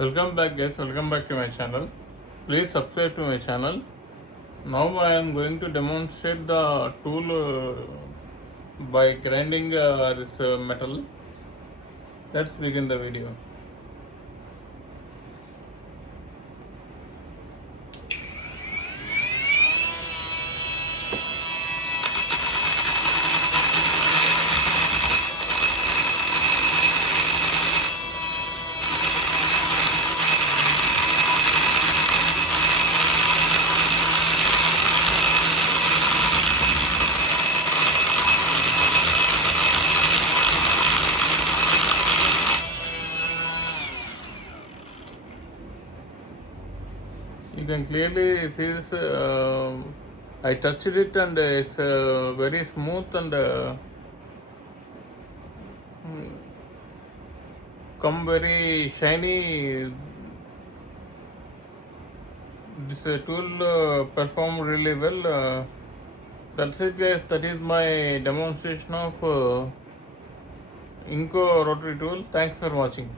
Welcome back guys, welcome back to my channel. Please subscribe to my channel. Now I am going to demonstrate the tool by grinding this metal. Let's begin the video. You can clearly see this. I touched it and it's very smooth and come very shiny. This tool performed really well. That's it guys, that is my demonstration of ingco rotary tool. Thanks for watching.